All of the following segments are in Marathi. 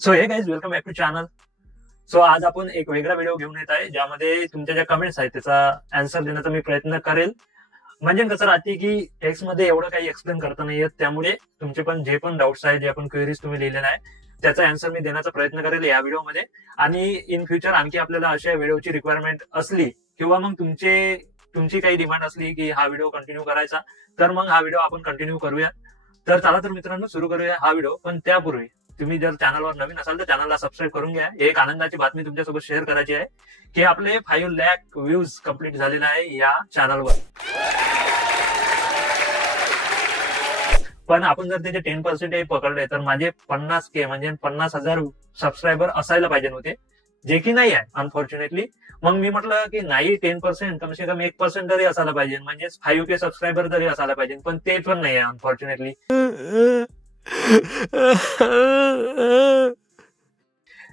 So hey guys welcome back to channel. So आज आपण एक वेगळा व्हिडिओ घेऊन येत आहे ज्यामध्ये तुमच्या ज्या कमेंट्स आहेत त्याचा आन्सर देण्याचा मी प्रयत्न करेल. म्हणजे कसं राहते की टेक्स्ट मध्ये एवढं काही एक्सप्लेन करता नाही येत, त्यामुळे तुमचे पण जे पण डाऊट्स आहेत, जे पण क्वेरीज तुम्ही लिहिलेला आहे त्याचा आन्सर मी देण्याचा प्रयत्न करेल या व्हिडिओमध्ये. आणि इन फ्युचर आणखी आपल्याला अशा व्हिडिओची रिक्वायरमेंट असली किंवा मग तुमची काही डिमांड असली की हा व्हिडिओ कंटिन्यू करायचा, तर मग हा व्हिडिओ आपण कंटिन्यू करूया. तर चला तर मित्रांनो सुरू करूया हा व्हिडिओ. पण त्यापूर्वी तुम्ही जर चॅनलवर नवीन असाल तर चॅनलला सबस्क्राईब करून घ्या. एक आनंदाची बातमी तुमच्यासोबत शेअर करायची आहे की आपले 5 लाख व्ह्यूज कंप्लीट झालेले आहे या चॅनलवर. पण आपण जर त्याचे 10% पकडले तर माझे 50K म्हणजे 50,000 सबस्क्रायबर असायला पाहिजे होते, जे की नाही आहे अनफॉर्च्युनेटली. मग मी म्हटलं की नाही, 10% कम से कम 1% तरी असायला पाहिजे, म्हणजे 5K सबस्क्रायबर तरी असायला पाहिजे, पण ते पण नाही आहे अनफॉर्च्युनेटली.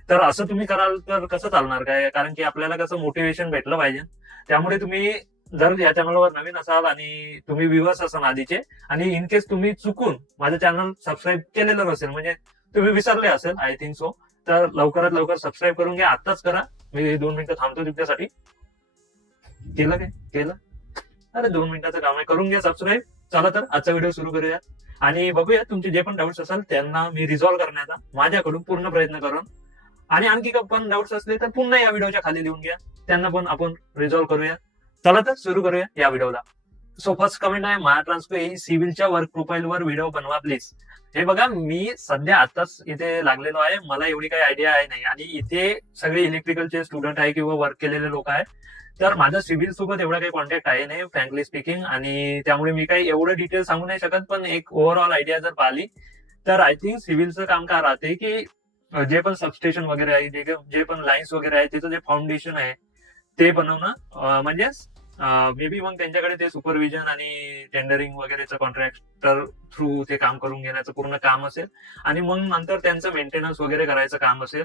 तर असं तुम्ही कराल तर कसं चालणार काय, कारण की आपल्याला कसं मोटिवेशन भेटलं पाहिजे. त्यामुळे तुम्ही जर या चॅनलवर नवीन असाल आणि तुम्ही व्ह्युअर्स असाल आधीचे, आणि इन केस तुम्ही चुकून माझं चॅनल सबस्क्राईब केलेलं नसेल, म्हणजे तुम्ही विसरले असेल आय थिंक सो, तर लवकरात लवकर सबस्क्राईब करून घ्या. आत्ताच करा. मी 2 मिनिटं थांबतो तुमच्यासाठी. केलं काय केलं? अरे 2 मिनिटाचं काम आहे, करून घ्या सबस्क्राईब. चला तर आजचा व्हिडिओ सुरू करूया आणि बघूया तुमचे जे पण डाऊट्स असाल त्यांना मी रिझॉल्व्ह करण्याचा माझ्याकडून पूर्ण प्रयत्न करून. आणि आणखी पण डाऊट्स असले तर पुन्हा या व्हिडिओच्या खाली लिहून घ्या, त्यांना पण आपण रिझॉल्व्ह करूया. चला तर सुरू करूया या व्हिडिओला. सो फर्स्ट कमेंट आहे, महा ट्रान्सको ही सिव्हिलच्या वर्क प्रोफाईलवर व्हिडिओ बनवा प्लीज. हे बघा, मी सध्या आताच इथे लागलेलो आहे, मला एवढी काही आयडिया आहे नाही, आणि इथे सगळे इलेक्ट्रिकलचे स्टुडंट आहे किंवा वर्क केलेले लोक आहेत. तर माझा सिव्हिल सोबत एवढा काही कॉन्टॅक्ट आहे नाही फ्रँकली स्पीकिंग, आणि त्यामुळे मी काही एवढं डिटेल सांगू नाही शकत. पण एक ओव्हरऑल आयडिया जर पाहिली तर आय थिंक सिव्हिलचं काम काय राहते की जे पण सबस्टेशन वगैरे आहे, जे पण लाईन्स वगैरे आहे, त्याचं जे फाउंडेशन आहे ते बनवणं, म्हणजे मे बी मग त्यांच्याकडे ते सुपरविजन आणि टेंडरिंग वगैरेचं कॉन्ट्रॅक्टर थ्रू ते काम करून घेण्याचं पूर्ण काम असेल, आणि मग नंतर त्यांचं मेंटेनन्स वगैरे करायचं काम असेल.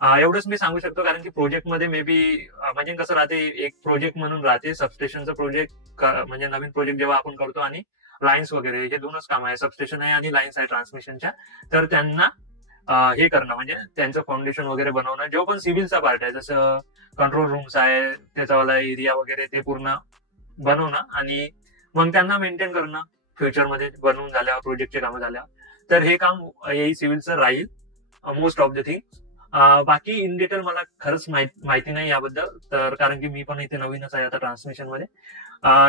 एवढंच मी सांगू शकतो, कारण की प्रोजेक्टमध्ये मे बी म्हणजे कसं राहते, एक प्रोजेक्ट म्हणून राहते सबस्टेशनचं प्रोजेक्ट, म्हणजे नवीन प्रोजेक्ट जेव्हा आपण करतो, आणि लाईन्स वगैरे हे दोनच काम आहे, सबस्टेशन आहे आणि लाईन्स आहे ट्रान्समिशनच्या. तर त्यांना हे करणं म्हणजे त्यांचं फाउंडेशन वगैरे बनवणं, जो पण सिव्हिलचा पार्ट आहे, जसं कंट्रोल रूम्स आहे त्याचावाला एरिया वगैरे, ते पूर्ण बनवणं आणि मग त्यांना मेंटेन करणं फ्युचरमध्ये बनवून झाल्यावर, प्रोजेक्टचे कामं झाल्यावर. तर हे काम येई सिव्हिलचं राहील मोस्ट ऑफ द थिंग. बाकी इन डिटेल मला खरंच माहिती नाही याबद्दल, तर कारण की मी पण इथे नवीनच आहे आता ट्रान्समिशन मध्ये.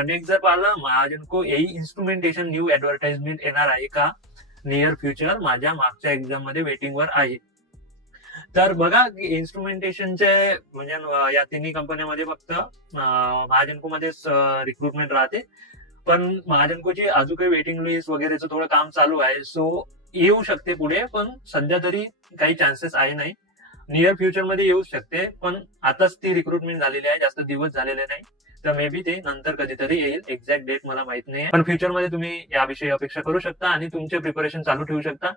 नेक्स्ट जर पाहिलं, महाजनको येई इन्स्ट्रुमेंटेशन न्यू ऍडव्हर्टाइजमेंट येणार आहे का नियर फ्युचर, माझ्या मागच्या एक्झाम मध्ये वेटिंगवर आहे. तर बघा, इन्स्ट्रुमेंटेशनचे म्हणजे या तिन्ही कंपन्यांमध्ये फक्त महाजनको मध्येच रिक्रुटमेंट राहते. पण महाजनकोची अजून काही वेटिंग लिस्ट वगैरेचं थोडं काम चालू आहे, सो येऊ शकते पुढे, पण सध्या तरी काही चान्सेस आहे नाही. नियर फ्युचर मध्ये येऊ शकते, पण आताच ती रिक्रुटमेंट झालेली आहे, जास्त दिवस झालेले नाही, तर मे बी ते नंतर कधीतरी येईल. एक्झॅक्ट डेट मला माहित नाही, पण फ्युचरमध्ये तुम्ही याविषयी अपेक्षा करू शकता आणि तुमचे प्रिपरेशन चालू ठेवू शकता.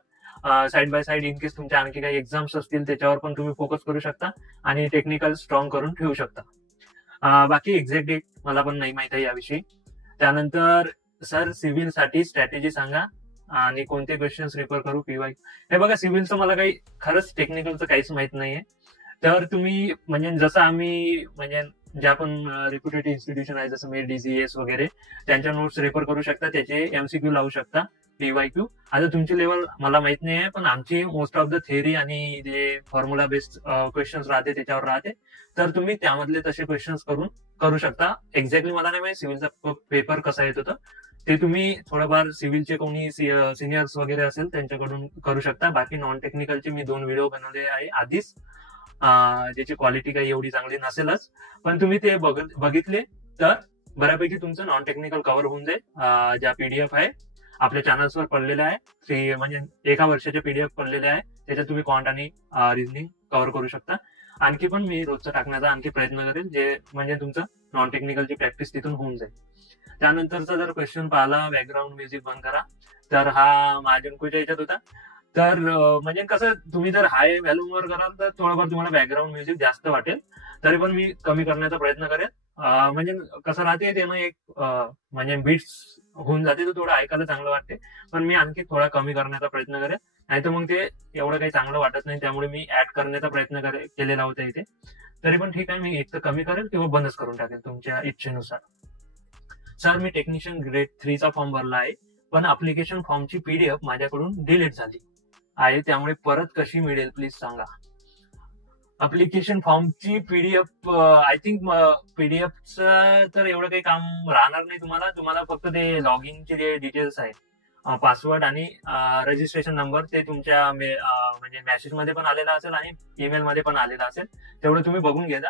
Side by side in case तुमच्या आणखी काही एक्झाम्स असतील त्याच्यावर पण तुम्ही फोकस करू शकता आणि टेक्निकल स्ट्रॉंग करून ठेवू शकता. बाकी एक्झॅक्ट डेट मला पण नाही माहित आहे याविषयी. त्यानंतर सर सिव्हिल साठी स्ट्रॅटेजी सांगा आणि कोणते क्वेश्चन्स रेफर करू पीवाय. हे बघा, सिव्हिलचं मला काही खरंच टेक्निकलचं काहीच माहित नाहीये. तर तुम्ही म्हणजे जसं आम्ही म्हणजे ज्या पण रेप्युटेड इन्स्टिट्यूशन आहे जसं मी DCS वगैरे, त्यांच्या नोट्स रेफर करू शकता, त्याचे MCQ लावू शकता, PYQ. आता तुमची लेवल मला माहित नाही आहे, पण आमची मोस्ट ऑफ द थेअरी आणि जे फॉर्म्युला बेस्ड क्वेश्चन्स राहते त्याच्यावर राहते, तर तुम्ही त्यामधले तसे क्वेश्चन्स करू शकता. एक्झॅक्टली मला नाही माहिती सिव्हिलचा पेपर कसा येत होता, ते तुम्ही थोडंफार सिव्हिलचे कोणी सिनियर्स वगैरे असेल त्यांच्याकडून करू शकता. बाकी नॉन टेक्निकलचे मी 2 व्हिडिओ बनवले आहे आधीच, ज्याची क्वालिटी काही एवढी चांगली नसेलच, पण तुम्ही ते बघितले तर बऱ्यापैकी तुमचं नॉन टेक्निकल कव्हर होऊन जाईल. ज्या PDF आहे आपल्या चॅनल्सवर पडलेल्या आहे, म्हणजे एका वर्षाचे PDF पडलेले आहे, त्याच्यात तुम्ही क्वांट आणि रिझनिंग कव्हर करू शकता. आणखी पण मी रोजचा टाकण्याचा आणखी प्रयत्न करेल, जे म्हणजे तुमचं नॉन टेक्निकलची प्रॅक्टिस तिथून होऊन जाईल. त्यानंतरचा जर क्वेश्चन पाहिला, बॅकग्राऊंड म्युझिक बंद करा, तर हा महाजनकोच्या याच्यात होता. तर म्हणजे कसं, तुम्ही जर हाय व्हॅल्यूवर कराल तर थोडंफार तुम्हाला बॅकग्राऊंड म्युझिक जास्त वाटेल, तरी पण मी कमी करण्याचा प्रयत्न करेन. म्हणजे कसं राहते त्यानं एक म्हणजे बीट्स होऊन जाते, तर थोडं ऐकायला चांगलं वाटते, पण मी आणखी थोडा कमी करण्याचा प्रयत्न करेन. नाही तर मग ते एवढं काही चांगलं वाटत नाही, त्यामुळे मी ऍड करण्याचा प्रयत्न केलेला होता इथे. तरी पण ठीक आहे, मी एक तर कमी करेल किंवा बंदच करून टाकेल तुमच्या इच्छेनुसार. सर मी टेक्निशियन ग्रेड 3 चा फॉर्म भरला आहे, पण अप्लिकेशन फॉर्मची पीडीएफ माझ्याकडून डिलीट झाली आहे, त्यामुळे परत कशी मिळेल प्लीज सांगा. अप्लिकेशन फॉर्मची पीडीएफ आय थिंक पीडीएफचं तर एवढं काही काम राहणार नाही तुम्हाला फक्त ते लॉगिनचे जे डिटेल्स आहेत, पासवर्ड आणि रजिस्ट्रेशन नंबर, ते तुमच्या म्हणजे मेसेज मध्ये पण आलेला असेल आणि ईमेल मध्ये पण आलेला असेल, तेवढं तुम्ही बघून घ्या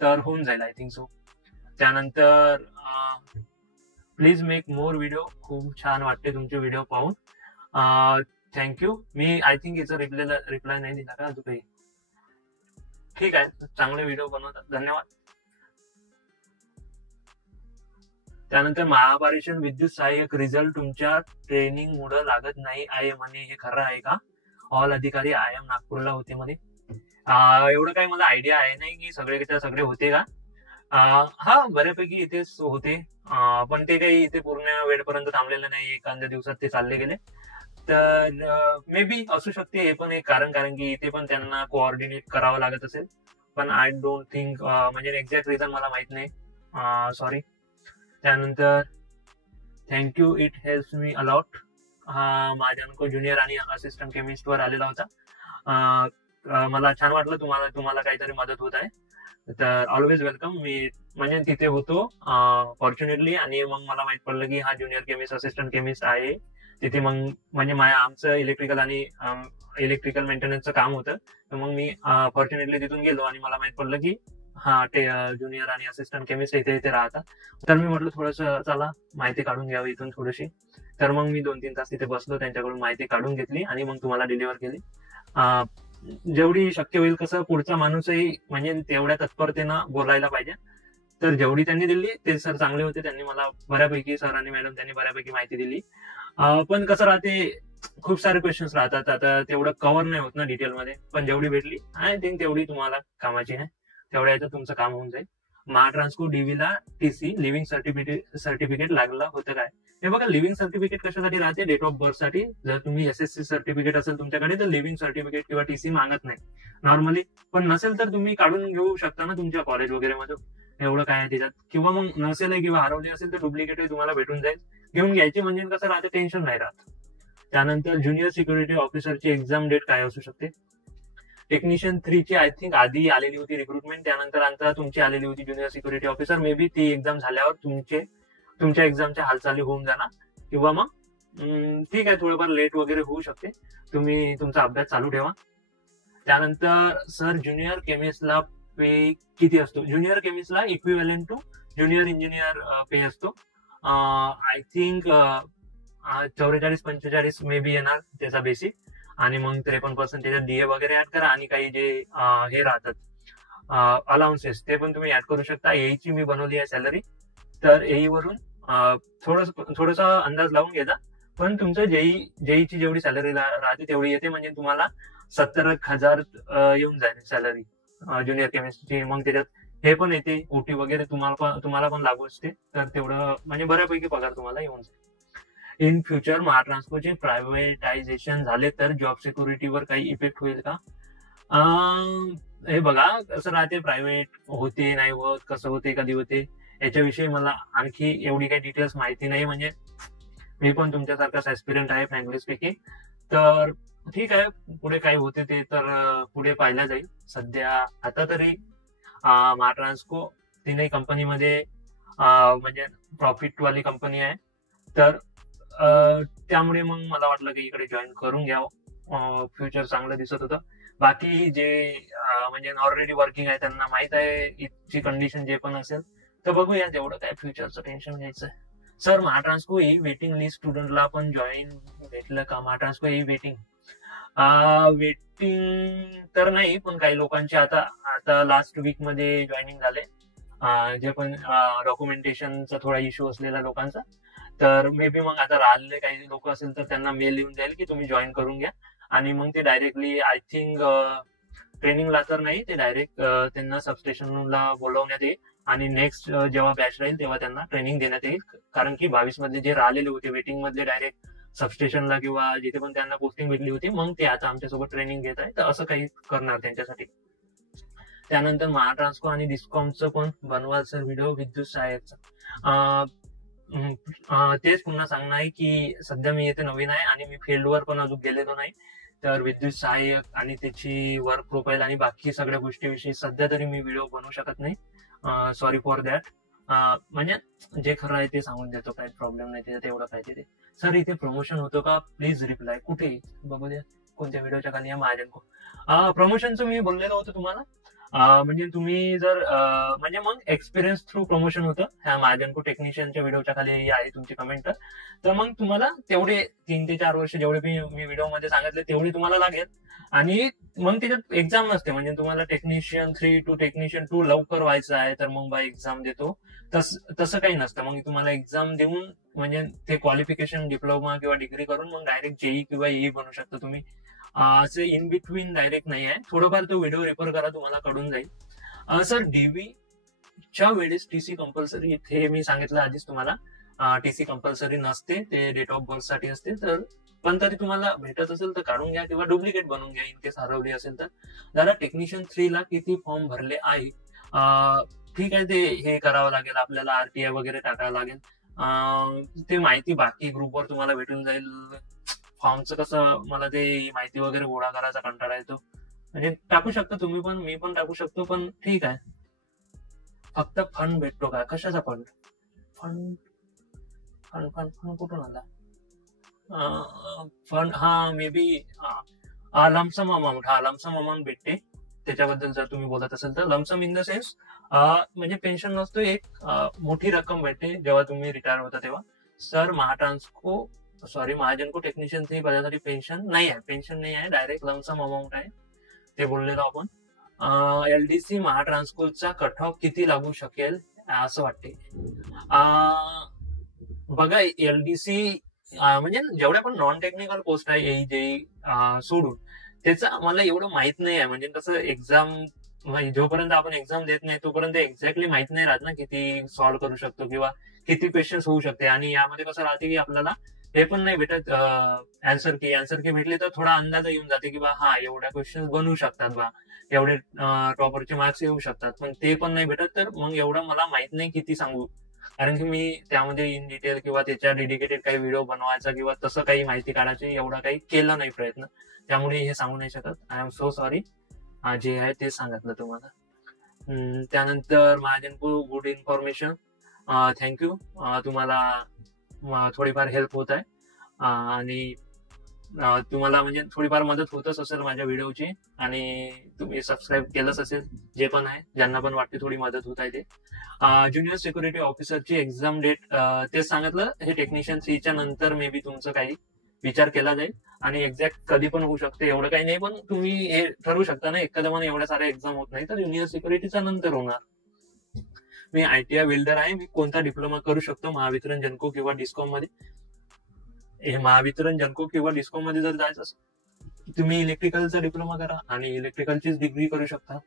तर होऊन जाईल आय थिंक सो. त्यानंतर प्लीज मेक मोर व्हिडिओ, खूप छान वाटते तुमचे व्हिडिओ पाहून, थँक्यू. मी आय थिंक याचा रिप्लाय नाही दिला का अजून काही. ठीक आहे, चांगले व्हिडिओ बनवतात, धन्यवाद. त्यानंतर महापारेषण विद्युत सहाय्यक रिझल्ट तुमच्या ट्रेनिंग मुळे लागत नाही आहे म्हणे, हे खरं आहे का? ऑल अधिकारी आय एम नागपूरला होते म्हणे. एवढं काही मला आयडिया आहे नाही की सगळे होते का. हा बऱ्यापैकी इथेच होते, पण ते काही इथे पूर्ण वेळपर्यंत थांबलेलं नाही, एखाद्या दिवसात ते चालले गेले. तर मे बी असू शकते हे पण एक कारण की इथे पण त्यांना कोऑर्डिनेट करावं लागत असेल, पण आय डोंट थिंक, म्हणजे एक्झॅक्ट रिझन मला माहित नाही, सॉरी. त्यानंतर thank you, it helps me a lot. माझ्या ज्युनियर आणि असिस्टंट केमिस्ट वर आलेला होता, मला छान वाटलं तुम्हाला काहीतरी मदत होत आहे, तर ऑलवेज वेलकम. मी म्हणजे तिथे होतो फॉर्च्युनेटली, आणि मग मला माहित पडलं की हा ज्युनियर केमिस्ट असिस्टंट केमिस्ट आहे तिथे. मग म्हणजे आमचं इलेक्ट्रिकल आणि इलेक्ट्रिकल मेंटेनन्सचं काम होतं, तर मग मी फॉर्च्युनेटली तिथून गेलो आणि मला माहित पडलं की हा ते ज्युनियर आणि असिस्टंट केमिस्ट इथे राहतात. तर मी म्हटलं थोडंसं चला माहिती काढून घ्यावी इथून थोडीशी. तर मग मी 2-3 तास तिथे बसलो, त्यांच्याकडून माहिती काढून घेतली आणि मग तुम्हाला डिलिव्हर केली. जेवढी शक्य होईल, कसं पुढचा माणूसही म्हणजे तेवढ्या तत्परतेनं बोलायला पाहिजे. तर जेवढी त्यांनी दिली ते सर चांगले होते, त्यांनी मला बऱ्यापैकी, सर आणि मॅडम त्यांनी बऱ्यापैकी माहिती दिली. पण कसं राहते, खूप सारे क्वेश्चन्स राहतात, आता तेवढं कव्हर नाही होत ना डिटेलमध्ये, पण जेवढी भेटली आय थिंक तेवढी तुम्हाला कामाची आहे, तेवढ्या याचं तुमचं काम होऊन जाईल. महाट्रान्सको डीवीला टीसी लिव्हिंग सर्टिफिकेट लागलं होतं काय? हे बघा, लिव्हिंग सर्टिफिकेट कशासाठी राहते? डेट ऑफ बर्थ साठी. जर तुम्ही एसएससी सर्टिफिकेट असेल तुमच्याकडे तर लिव्हिंग सर्टिफिकेट किंवा टीसी मागत नाही नॉर्मली, पण नसेल तर तुम्ही काढून घेऊ शकता ना तुमच्या कॉलेज वगैरे मध्ये, एवढं काय आहे त्याच्यात. किंवा मग नसेल किंवा हरवली असेल तर डुप्लिकेट तुम्हाला भेटून जाईल, घेऊन घ्यायची, म्हणजे कसं राहते, टेन्शन नाही राहत. त्यानंतर ज्युनियर सिक्युरिटी ऑफिसरची एक्झाम डेट काय असू शकते? टेक्निशियन 3 ची आय थिंक आधी आलेली होती रिक्रुटमेंट, त्यानंतर आता तुमची आलेली होती junior security officer. May be ती एक्झाम झाल्यावर तुमच्या एक्झामच्या हालचाली होऊन जाणार, किंवा मग ठीक आहे, थोडंफार लेट वगैरे होऊ शकते, तुम्ही तुमचा अभ्यास चालू ठेवा. त्यानंतर सर ज्युनियर केमिस्टला पे किती असतो? ज्युनियर केमिस्टला equivalent to junior engineer pay असतो, आय थिंक 44-45 मे बी येणार त्याचा बेसिक, आणि मग 53% त्याच्यात डीए वगैरे ऍड करा, आणि काही जे हे राहतात अलाउन्सेस ते पण तुम्ही ऍड करू शकता. एईची मी बनवली आहे सॅलरी, तर एई वरून थोडासा अंदाज लावून घ्यायचा, पण तुमचं जेईची जेवढी सॅलरी राहते तेवढी येते, म्हणजे तुम्हाला 70,000 येऊन जाईल सॅलरी ज्युनियर केमिस्ट्रीची. मग त्याच्यात हे पण येते, ओटी वगैरे तुम्हाला पण लागू असते, तर तेवढं म्हणजे बऱ्यापैकी पगार तुम्हाला येऊन जाईल. इन फ्युचर महाट्रान्सकोचे प्रायव्हेटायझेशन झाले तर जॉब सिक्युरिटीवर काही इफेक्ट होईल का? हे बघा, कसं राहते, प्रायव्हेट होते नाही होत, कसं होते, कधी होते, याच्याविषयी मला आणखी एवढी काही डिटेल्स माहिती नाही, म्हणजे मी पण तुमच्यासारखाच ऍस्पिरंट आहे फ्रँकली स्पीकिंग. तर ठीक आहे, पुढे काय होते ते तर पुढे पाहिलं जाईल. सध्या आता तरी महाट्रान्सको 3 कंपनीमध्ये म्हणजे प्रॉफिट वाली कंपनी आहे, तर त्यामुळे मग मला वाटलं की इकडे जॉईन करून घ्यावं, फ्युचर चांगलं दिसत होतं. बाकी जे म्हणजे ऑलरेडी वर्किंग आहे त्यांना माहित आहे इथची कंडिशन जे पण असेल, तर बघूया, तेवढं काय फ्युचरचं टेन्शन घ्यायचं. सर महाट्रान्सको ही वेटिंग लिस्ट स्टुडंटला पण जॉईन भेटलं का? महाट्रान्सको ही वेटिंग तर नाही, पण काही लोकांचे आता लास्ट वीक मध्ये जॉईनिंग झाले, जे पण डॉक्युमेंटेशनचा थोडा इश्यू असलेला लोकांचा. तर मे बी मग आता राहिलेले काही लोक असेल तर त्यांना मेल येऊन जाईल की तुम्ही जॉईन करून घ्या, आणि मग ते डायरेक्टली आय थिंक ट्रेनिंगला तर नाही, ते डायरेक्ट त्यांना सबस्टेशनला बोलवण्यात येईल, आणि नेक्स्ट जेव्हा बॅच राहील तेव्हा त्यांना ट्रेनिंग देण्यात येईल. कारण की 22 मधले जे राहिलेले होते वेटिंग मधले डायरेक्ट सबस्टेशनला किंवा जिथे पण त्यांना पोस्टिंग भेटली होती, मग ते आता आमच्यासोबत ट्रेनिंग घेत आहे. तर असं काही करणार त्यांच्यासाठी. त्यानंतर महाट्रान्सको आणि डिस्कॉमचं पण बनवा सर व्हिडिओ विद्युत सहाय्यकचा. तेच पुन्हा सांगणं आहे की सध्या मी येथे नवीन आहे आणि मी फील्डवर पण अजून गेलेलो नाही. तर विद्युत सहाय्यक आणि त्याची वर्क प्रोफाईल आणि बाकी सगळ्या गोष्टीविषयी सध्या तरी मी व्हिडिओ बनवू शकत नाही. Sorry for that. म्हणजे जे खरं आहे ते सांगून देतो, काही प्रॉब्लेम नाही त्याच्यात एवढं काय ते. सर इथे प्रमोशन होतं का, प्लीज रिप्लाय. कुठे बघू द्या, कोणत्या व्हिडिओच्या खाली आहे महाजनको. प्रमोशनचं मी बोललेलं होतं तुम्हाला. म्हणजे तुम्ही जर म्हणजे मग एक्सपिरियन्स थ्रू प्रमोशन होतं. ह्या महाजनको टेक्निशियनच्या व्हिडिओच्या खाली आहे तुमची कमेंट. तर मग तुम्हाला तेवढे 3 ते 4 वर्ष जेवढे मी व्हिडिओमध्ये सांगितले तेवढे तुम्हाला लागेल. आणि मग त्याच्यात एक्झाम नसते. म्हणजे तुम्हाला टेक्निशियन 3 टू टेक्निशियन 2 लवकर व्हायचं आहे तर मग बाय एक्झाम देतो, तसं काही नसतं. मग तुम्हाला एक्झाम देऊन म्हणजे ते क्वालिफिकेशन डिप्लोमा किंवा डिग्री करून मग डायरेक्ट जेई किंवा EE बनू शकता तुम्ही. असं इन बिटवीन डायरेक्ट नाही आहे. थोडंफार तो व्हिडिओ रेफर करा, तुम्हाला कळून जाईल. सर DV वेळेस TC कंपल्सरी, हे मी सांगितलं आधीच तुम्हाला. TC कंपल्सरी नसते, ते डेट ऑफ बर्थ साठी असते. तर पण तरी तुम्हाला भेटत असेल तर काढून घ्या किंवा डुप्लिकेट बनवून घ्या इन केस हरवली असेल तर. दादा टेक्निशियन 3 ला किती फॉर्म भरले आहे? ठीक आहे, ते हे करावं लागेल आपल्याला, RTI वगैरे टाकावं लागेल. ते माहिती बाकी ग्रुपवर तुम्हाला भेटून जाईल. फॉर्मचं कसं मला ते माहिती वगैरे गोळा करायचा कंटाळा येतो. म्हणजे टाकू शकता तुम्ही पण, मी पण टाकू शकतो, पण ठीक आहे. फक्त फंड भेटतो का? कशाचा fund? Fund fund fund fund कुठून आला? Fund may be lump sum amount. Lump sum amount भेटते. त्याच्याबद्दल जर तुम्ही बोलत असेल तर लमसम इन द सेन्स म्हणजे पेन्शन नसतो, एक मोठी रक्कम भेटते जेव्हा तुम्ही रिटायर होता तेव्हा. सर महाजनको टेक्निशियन 3 पदासाठी पेन्शन नाही आहे, डायरेक्ट लमसम अमाऊंट आहे, ते बोललेलो आपण. LDC महाट्रान्सकोचा कट ऑफ किती लागू शकेल असं वाटते? बघा LDC म्हणजे जेवढ्या पण नॉन टेक्निकल पोस्ट आहे EE JEE सोडून, त्याचं मला एवढं माहित नाही आहे. म्हणजे कसं एक्झाम जोपर्यंत आपण एक्झाम देत नाही तोपर्यंत एक्झॅक्टली माहित नाही राहत ना किती सॉल्व्ह करू शकतो किंवा किती क्वेश्चन्स होऊ शकते. आणि यामध्ये कसं राहते की आपल्याला हे पण नाही भेटत आन्सर की भेटली तर थोडा अंदाज येऊन जाते की बा एवढ्या क्वेश्चन बनवू शकतात, बा एवढे टॉपरचे मार्क्स येऊ शकतात. पण ते पण नाही भेटत, तर मग एवढं मला माहित नाही किती सांगू. कारण की मी त्यामध्ये इन डिटेल किंवा त्याच्या डेडिकेटेड काही व्हिडिओ बनवायचा किंवा तसं काही माहिती काढायची एवढा काही केला नाही प्रयत्न, त्यामुळे हे सांगू नाही शकत. I am so sorry. जे आहे ते सांगितलं तुम्हाला. त्यानंतर महाजनको गुड इन्फॉर्मेशन, थँक्यू. तुम्हाला थोडीफार हेल्प होत आहे आणि तुम्हाला म्हणजे थोडीफार मदत होतच असेल माझ्या व्हिडिओची, आणि तुम्ही सबस्क्राईब केलंच असेल जे पण आहे, ज्यांना पण वाटते थोडी मदत होत आहे ते. ज्युनियर सिक्युरिटी ऑफिसरची एक्झाम डेट तेच सांगितलं, हे टेक्निशियन 3च्या नंतर मे बी तुमचं काही विचार केला जाईल. आणि एक्झॅक्ट कधी पण होऊ शकते एवढं काही नाही, पण तुम्ही हे ठरवू शकता ना, एखाद्या एवढ्या साऱ्या एक्झाम होत नाही, तर ज्युनियर सिक्युरिटीचा नंतर होणार. मी ITI वेल्डर आहे. मी कोणता डिप्लोमा करू शकतो महावितरण जनको किंवा डिस्कॉम मध्ये? हे महावितरण जनको किंवा डिस्कॉम मध्ये जर जायचं असेल तुम्ही इलेक्ट्रिकलचा डिप्लोमा करा आणि इलेक्ट्रिकलचीच डिग्री करू शकता.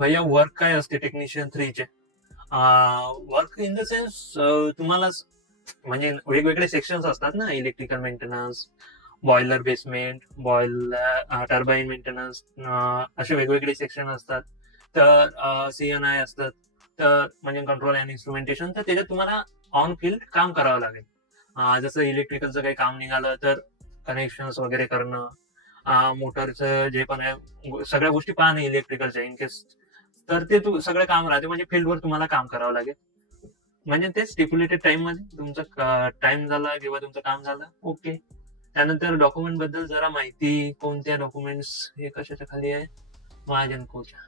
भैया वर्क काय असते टेक्निशियन 3चे? वर्क इन द सेन्स तुम्हाला म्हणजे वेगवेगळे सेक्शन्स असतात ना, electrical maintenance, boiler basement, turbine maintenance, असे वेगवेगळे सेक्शन असतात. तर CNI असतात, तर म्हणजे कंट्रोल अँड इन्स्ट्रुमेंटेशन. तर त्याच्यात तुम्हाला ऑन फील्ड काम करावं लागेल. जसं इलेक्ट्रिकलचं काही काम निघालं तर कनेक्शन्स वगैरे करणं, मोटरचं जे पण आहे सगळ्या गोष्टी पाहणं इलेक्ट्रिकलच्या इन केस, तर ते सगळं काम राहते. म्हणजे फील्डवर तुम्हाला काम करावं लागेल. म्हणजे ते स्टिप्युलेटेड टाइम मध्ये तुमचा टाइम झाला किंवा तुमचं काम झालं, ओके. त्यानंतर डॉक्युमेंट बद्दल जरा माहिती, कोणत्या डॉक्युमेंट्स, हे कशाच्या खाली आहे? महाजनकोच्या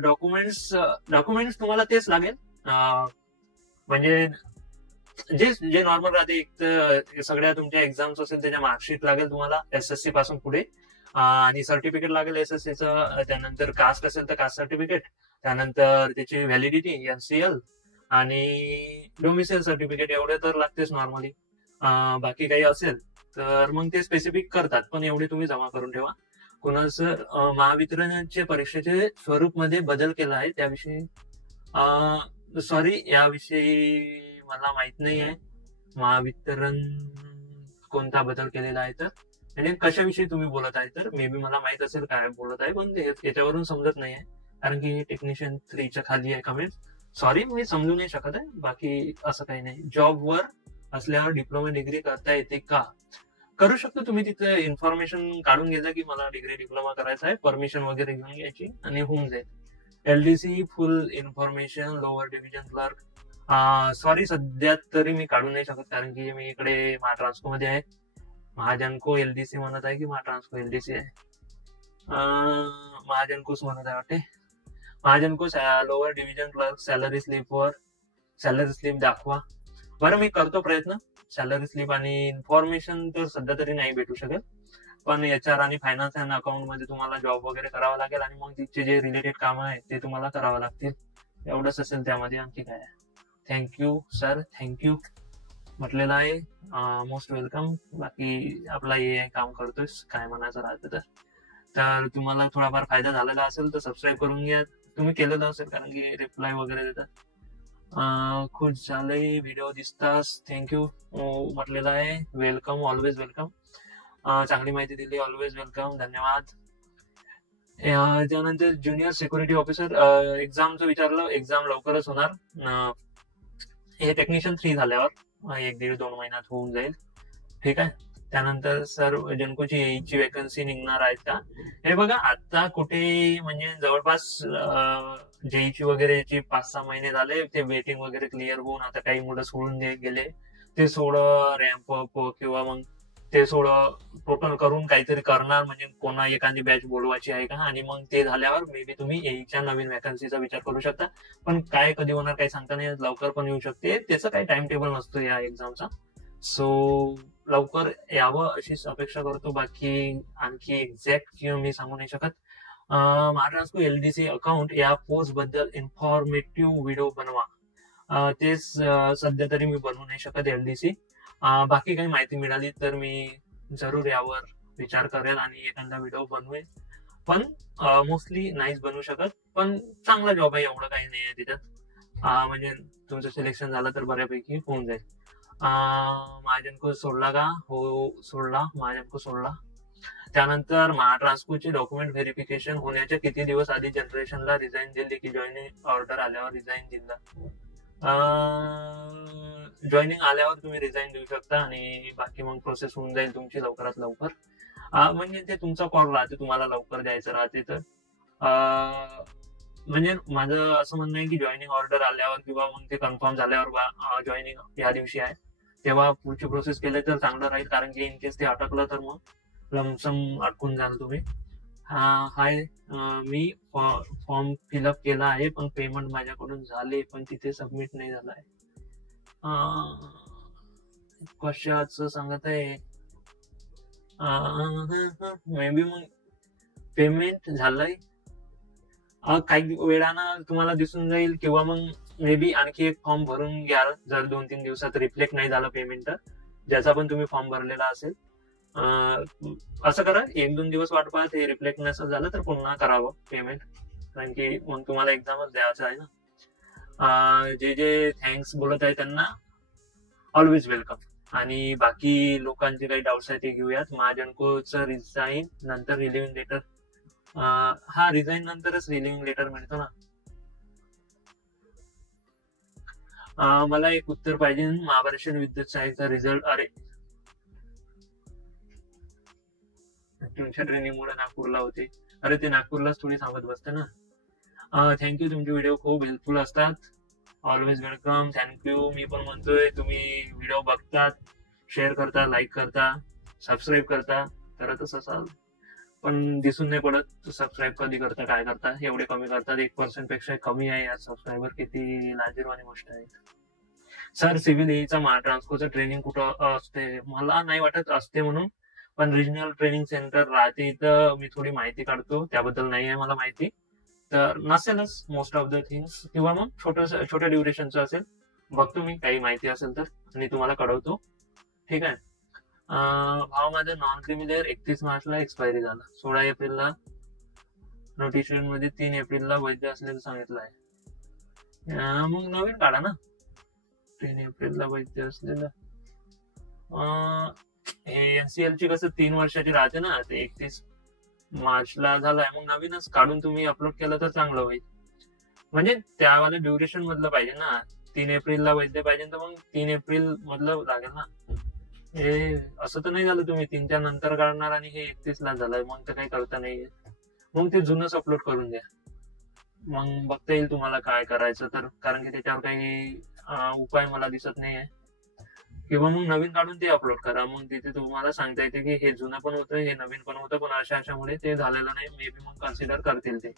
डॉक्युमेंट्स तुम्हाला तेच लागेल. म्हणजे जे नॉर्मल राहते, एक तर सगळ्या तुमच्या एक्झाम्स असेल त्याच्या मार्कशीट लागेल तुम्हाला SSC पासून पुढे, आणि सर्टिफिकेट लागेल SSCचं. त्यानंतर कास्ट असेल तर कास्ट सर्टिफिकेट, त्यानंतर त्याची व्हॅलिडिटी NCL आणि डोमिसाईल सर्टिफिकेट, एवढे तर लागतेच नॉर्मली. बाकी काही असेल तर मग ते स्पेसिफिक करतात, पण एवढे तुम्ही जमा करून ठेवा. कुणाचं महावितरणचे परीक्षेचे स्वरूप मध्ये बदल केला आहे त्याविषयी सॉरी, याविषयी मला माहित नाही आहे. महावितरण कोणता बदल केलेला आहे तर म्हणजे कशाविषयी तुम्ही बोलत आहे तर मे बी मला माहित असेल काय बोलत आहे, पण याच्यावरून समजत नाही आहे कारण की टेक्निशियन 3च्या खाली आहे कमेंट. सॉरी, मी समजू नाही शकत आहे, बाकी असं काही नाही. जॉबवर असल्यावर डिप्लोमा डिग्री करता येते का? करू शकतो तुम्ही. तिथे इन्फॉर्मेशन काढून घ्यायचं की मला डिप्लोमा करायचा आहे, परमिशन वगैरे घेऊन घ्यायची आणि होऊन जाईल. एलडीसी फुल information lower division clerk. Sorry, सध्या तरी मी काढू नाही शकत कारण की मी इकडे महाट्रान्सको मध्ये आहे. महाजनको एलडीसी म्हणत आहे की महाट्रान्सको एलडीसी आहे? महाजनकोच म्हणत आहे वाटते. Mahagenco lower division clerk salary स्लिपवर सॅलरी स्लिप दाखवा. बरं, मी करतो प्रयत्न. सॅलरी स्लिप आणि इन्फॉर्मेशन तर सध्या तरी नाही भेटू शकेल, पण एचआर आणि फायनान्स अँड अकाउंट मध्ये तुम्हाला जॉब वगैरे करावा लागेल आणि मग तिचे जे रिलेटेड कामं आहेत ते तुम्हाला करावं लागतील. एवढंच असेल त्यामध्ये, आणखी काय. थँक्यू सर, थँक्यू म्हटलेलं आहे. Most welcome. बाकी आपला हे काम करतोय, काय म्हणायचं राहतं तर तुम्हाला थोडाफार फायदा झालेला असेल तर सबस्क्राईब करून घ्या. तुम्ही केलेलं असेल कारण की रिप्लाय वगैरे देतात. खुश झालंय व्हिडिओ दिसतास, थँक्यू म्हटलेलं आहे. Welcome, always welcome. चांगली माहिती दिली, ऑलवेज वेलकम, धन्यवाद. त्यानंतर ज्युनियर सिक्युरिटी ऑफिसर एक्झामचं विचारलं. एक्झाम लवकरच होणार. हे टेक्निशियन 3 झाल्यावर 1-1.5-2 महिन्यात होऊन जाईल. ठीक आहे. त्यानंतर सर जनकोची येईची वेकन्सी निघणार आहेत का? हे बघा, आता कुठे म्हणजे जवळपास जेईची वगैरेची 5-6 महिने झाले. ते वेटिंग वगैरे क्लिअर होऊन आता काही मुलं सोडून गेले. ते रॅम्प अप किंवा मग ते टोटल करून काहीतरी करणार, म्हणजे कोणा एखादी बॅच बोलवायची आहे का, आणि मग ते झाल्यावर मे बी तुम्ही येईच्या नवीन वॅकन्सीचा विचार करू शकता. पण काय कधी होणार काही सांगता नाही, लवकर पण येऊ शकते. त्याचं काही टाइम टेबल नसतो या एक्झामचा. सो लवकर यावं अशीच अपेक्षा करतो. बाकी आणखी एक्झॅक्ट मी सांगू नाही शकत. महाराष्ट्र एलडीसी अकाउंट या पोस्ट बद्दल इन्फॉर्मेटिव्ह व्हिडिओ बनवा. तेच सध्या तरी मी बनवू नाही शकत एलडीसी. बाकी काही माहिती मिळाली तर मी जरूर यावर विचार करेल आणि एखादा व्हिडिओ बनवेल. पण मोस्टली नाहीच बनवू शकत. पण चांगला जॉब आहे, एवढं काही नाही आहे त्याच्यात. म्हणजे तुमचं सिलेक्शन झालं तर बऱ्यापैकी होऊन जाईल. महाजनको सोडला का? हो, सोडला. महाजनको सोडला. त्यानंतर महाट्रान्सकोचे डॉक्युमेंट व्हेरिफिकेशन होण्याच्या किती दिवस आधी जनरेशनला रिझाईन दिली की जॉईनिंग ऑर्डर आल्यावर रिझाईन दिला? जॉईनिंग आल्यावर तुम्ही रिझाईन देऊ शकता आणि बाकी मग प्रोसेस होऊन जाईल तुमची लवकरात लवकर. म्हणजे ते तुमचा कॉल राहते, तुम्हाला लवकर द्यायचं राहते तर. म्हणजे माझं असं म्हणणं आहे की जॉईनिंग ऑर्डर आल्यावर किंवा मग ते कन्फर्म झाल्यावर जॉईनिंग या दिवशी आहे तेव्हा पुढची प्रोसेस केली तर चांगलं राहील, कारण की इन केस ते अटकलं तर मग लमसम अटकून जाल तुम्ही. हाय, मी फॉर्म फिलअप केला आहे पण पेमेंट माझ्याकडून झाले पण तिथे सबमिट नाही झालं आहे. कशाचं सांगत आहे? मे बी मग पेमेंट झालंय, काही वेळानं तुम्हाला दिसून जाईल, किंवा मग मे बी आणखी एक फॉर्म भरून घ्याल जर 2-3 दिवसात रिफ्लेक्ट नाही झालं पेमेंट तर, ज्याचा पण तुम्ही फॉर्म भरलेला असेल. असं करा, 1-2 दिवस वाट पाहा, ते रिफ्लेक्ट नसेल झालं तर पुन्हा करावं पेमेंट, कारण की मग तुम्हाला एक्झामच द्यायचं आहे ना. जे थँक्स बोलत आहे त्यांना ऑलवेज वेलकम. आणि बाकी लोकांचे काही डाऊट्स आहेत ते घेऊयात. महाजनकोचं रिझाईन नंतर रिलिव्हिंग लेटर. हा, रिझाईन नंतरच रिलिव्हिंग लेटर मिळतो ना. मला एक उत्तर पाहिजे. महाराष्ट्र विद्युत सहाय्यचा रिझल्ट. अरे, तुमच्या ट्रेनिंगमुळे नागपूरला होते. अरे, ते नागपूरलाच थोडी थांबत बसते ना. थँक्यू, तुमचे व्हिडिओ खूप हेल्पफुल असतात. Always welcome, thank you. मी पण म्हणतोय तुम्ही व्हिडिओ बघतात, शेअर करता, लाईक करता, सबस्क्राईब करता, करतच असाल पण दिसून नाही पडत सबस्क्राईब कधी करता, काय करता. एवढे कमी करतात, 1% पेक्षा कमी आहे यात सबस्क्रायबर. किती लाजिरवाणी गोष्ट आहे. सर, सिव्हिल एचा महाट्रान्सकोचं ट्रेनिंग कुठं असते? मला नाही वाटत असते म्हणून, पण रिजनल ट्रेनिंग सेंटर राहते इथं. मी थोडी माहिती काढतो, त्याबद्दल नाही आहे मला माहिती, तर नसेलच मोस्ट ऑफ द थिंग्स, किंवा मग छोट्या ड्युरेशनचं असेल. बघतो मी, काही माहिती असेल तर आणि तुम्हाला कळवतो. ठीक आहे. भाव माझं नॉन क्रिमिलेअर 31 मार्चला एक्सपायरी झाला. 16 एप्रिलला नोटिफिकेशन मध्ये 3 एप्रिलला वैध असल्याचं सांगितलं आहे. मग नवीन काढा ना. 3 एप्रिलला वैध असलेलं एनसीएल ची कसं 3 वर्षाची राहते ना, ते 31 मार्चला झालाय, मग नवीनच काढून तुम्ही अपलोड केलं तर चांगलं होईल. म्हणजे त्यावाला ड्युरेशन मधलं पाहिजे ना, 3 एप्रिलला वैध पाहिजे तर मग 3 एप्रिल मधलं लागेल ना. हे असं तर नाही झालं तुम्ही 3च्या नंतर काढणार आणि हे 31ला झालंय, मग तर काही करता नाही. मग ते जुनच अपलोड करून द्या, मग बघता येईल तुम्हाला काय करायचं तर, कारण की त्याच्यावर काही उपाय मला दिसत नाही आहे. किंवा मग नवीन काढून ते अपलोड करा, मग तिथे तुम्हाला सांगता येते की हे जुनं पण होतं, हे नवीन पण होतं, पण अशामुळे ते झालेलं नाही, मे बी मग कन्सिडर करतील ते.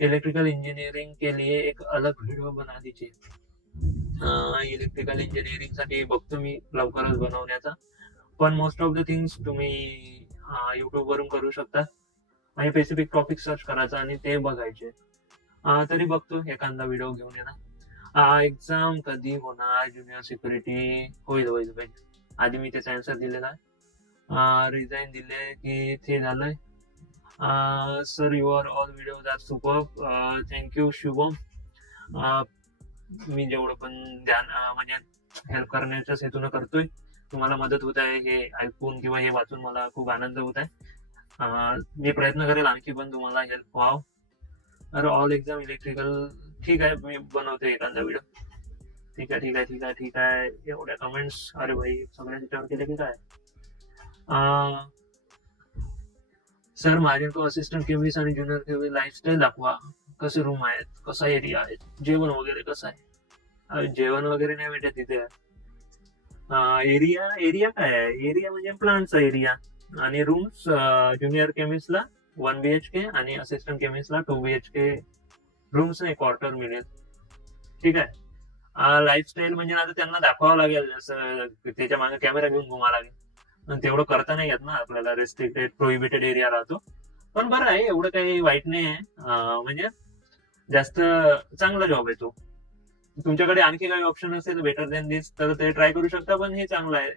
इलेक्ट्रिकल इंजिनिअरिंग के लिए एक अलग व्हिडिओ बना दीजिए. इलेक्ट्रिकल इंजिनिअरिंग साठी बघतो मी लवकरच बनवण्याचा, पण मोस्ट ऑफ द थिंग्स तुम्ही युट्यूब वरून करू शकता, आणि स्पेसिफिक टॉपिक सर्च करायचा आणि ते बघायचे. तरी बघतो एखादा व्हिडिओ घेऊन येणार. एक्झाम कधी होणार? ज्युनियर सिक्युरिटी होईल होईल होईल, आधी मी त्याचा आन्सर दिलेला आहे. रिझाईन दिले की ते झालंय. Sir your all videos are super, thank you Shubham. मी जेवढं पण म्हणजे हेल्प करण्याच्याच हेतून करतोय, तुम्हाला मदत होत आहे हे ऐकून किंवा हे वाचून मला खूप आनंद होत आहे. मी प्रयत्न करेल आणखी पण तुम्हाला हेल्प व्हावं. अरे ऑल एक्झाम इलेक्ट्रिकल, ठीक आहे, मी बनवतो एखादा व्हिडिओ. ठीक आहे ठीक आहे ठीक आहे ठीक आहे. एवढ्या कमेंट्स, अरे भाई सगळ्या त्याच्यावर केले की काय. सर माझे तो असिस्टंट केमिस्ट आणि ज्युनियर केमिस्ट लाईफस्टाईल दाखवा, कसे रूम आहेत, कसा एरिया आहे, जेवण वगैरे कसं आहे. जेवण वगैरे नाही भेटत तिथे. एरिया एरिया काय आहे? एरिया म्हणजे प्लांटचा एरिया, आणि रूम्स ज्युनियर केमिस्टला 1 BHK आणि असिस्टंट केमिस्टला 2 BHK रूम्स नाही, क्वार्टर मिळेल. ठीक आहे. लाईफस्टाईल म्हणजे आता त्यांना दाखवावं लागेल, जसं त्याच्या मागे कॅमेरा घेऊन घुमा लागेल, पण तेवढं करता नाही येत ना आपल्याला, रेस्ट्रिक्टेड प्रोहिबिटेड एरिया राहतो. पण बरं आहे, एवढं काही वाईट नाही आहे. म्हणजे जास्त चांगला जॉब आहे तो. तुमच्याकडे आणखी काही ऑप्शन असेल बेटर दॅन दिस तर ते ट्राय करू शकता, पण हे चांगलं आहे.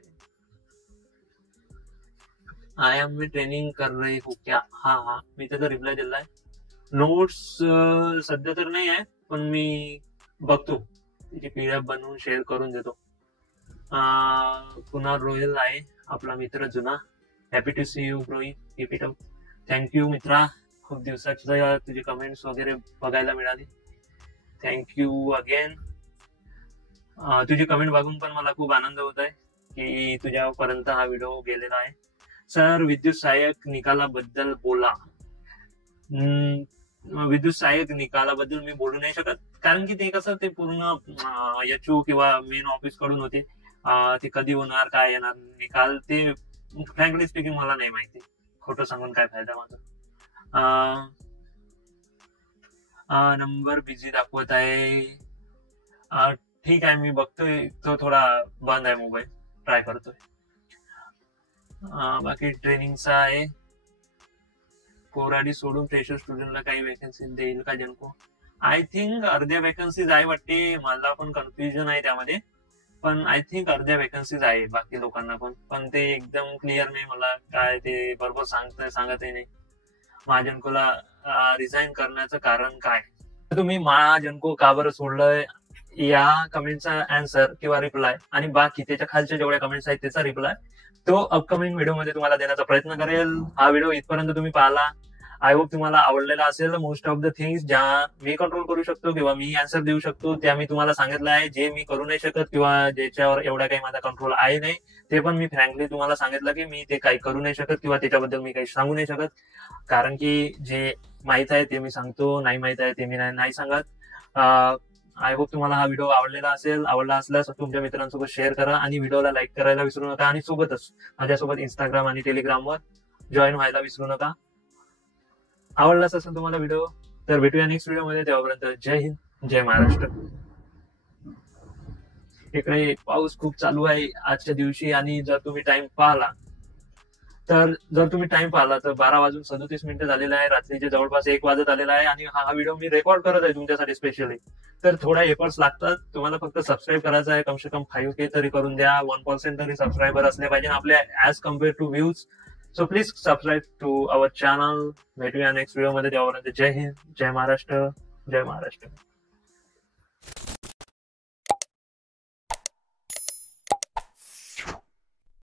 आय एम मी ट्रेनिंग कर रही हूँ क्या? हा, मी त्याचा रिप्लाय दिलाय. नोट्स सध्या तर नाही आहे, पण मी बघतो, त्याची PDF बनवून शेअर करून देतो. कुणाल रोयल आहे आपला मित्र जुना. Happy to see you Rohit, keep it up. Thank you मित्रा, खूप दिवसाच्या तुझे कमेंट्स वगैरे बघायला मिळाले, थँक्यू अगेन. तुझी कमेंट बघून पण मला खूप आनंद होत आहे की तुझ्यापर्यंत हा व्हिडिओ गेलेला आहे. सर विद्युत सहाय्यक निकालाबद्दल बोला. विद्युत सहाय्यक निकालाबद्दल मी बोलू नाही शकत, कारण की ते कसं, ते पूर्ण HO किंवा मेन ऑफिस कडून होते. ते कधी होणार, काय येणार निकाल, ते फ्रँकली स्पीकिंग मला नाही माहिती, खोटं सांगून काय फायदा माझा. नंबर बिझी दाखवत आहे. ठीक आहे, मी बघतोय, तो थोडा बंद आहे मोबाईल, ट्राय करतोय. बाकी ट्रेनिंगचा आहे. कोराडी सोडून फ्रेशर स्टुडंटला काही वेकन्सी देईल का जनको? आय थिंक अर्ध्या वेकन्सीज आहे वाटते, मला पण कन्फ्युजन आहे त्यामध्ये, पण आय थिंक अर्ध्या वेकन्सीज आहे बाकी लोकांना पण ते एकदम क्लिअर नाही मला, काय ते बरोबर सांगतही नाही. महाजनकोला रिझाईन करण्याचं कारण काय? तुम्ही महाजनको का बरं सोडलंय या कमेंटचा आन्सर किंवा रिप्लाय, आणि बाकी त्याच्या खालच्या जेवढ्या कमेंट्स आहेत त्याचा रिप्लाय तो अपकमिंग व्हिडिओ मध्ये तुम्हाला देण्याचा प्रयत्न करेल. हा व्हिडिओ इथपर्यंत तुम्ही पाहिला, आय होप तुम्हाला आवडलेला असेल. मोस्ट ऑफ द थिंग्स ज्या मी कंट्रोल करू शकतो किंवा मी आन्सर देऊ शकतो त्या मी तुम्हाला सांगितलं आहे. जे मी करू नाही शकत किंवा ज्याच्यावर एवढा काही माझा कंट्रोल आहे नाही, ते पण मी फ्रँकली तुम्हाला सांगितलं की मी ते काही करू नाही शकत किंवा त्याच्याबद्दल मी काही सांगू नाही शकत, कारण की जे माहित आहे ते मी सांगतो, नाही माहित आहे ते मी नाही सांगत. आय होप तुम्हाला हा व्हिडिओ आवडलेला असेल. आवडला असल्यास तुमच्या मित्रांसोबत शेअर करा आणि व्हिडिओला लाईक करायला विसरू नका, आणि सोबतच माझ्यासोबत इंस्टाग्राम आणि टेलिग्रामवर जॉईन व्हायला विसरू नका. आवडलाच असेल तुम्हाला व्हिडिओ तर भेटूया नेक्स्ट व्हिडिओमध्ये. तेव्हापर्यंत जय हिंद, जय महाराष्ट्र. इकडे पाऊस खूप चालू आहे आजच्या दिवशी, आणि जर तुम्ही टाइम पाहिला तर 12:37 झालेला आहे, रात्रीचे जवळपास 1 वाजत आलेला आहे, आणि हा व्हिडिओ मी रेकॉर्ड करत आहे तुमच्यासाठी स्पेशली. तर थोडा एफर्ट्स लागतात, तुम्हाला फक्त सबस्क्राईब करायचं आहे. कमसे कम 5K तरी करून द्या. 1% तरी सबस्क्रायबर असले पाहिजे आपल्या as compare to views. So please subscribe to our channel. भेटूया नेक्स्ट व्हिडिओ मध्ये. तेव्हापर्यंत जय हिंद, जय महाराष्ट्र, जय महाराष्ट्र.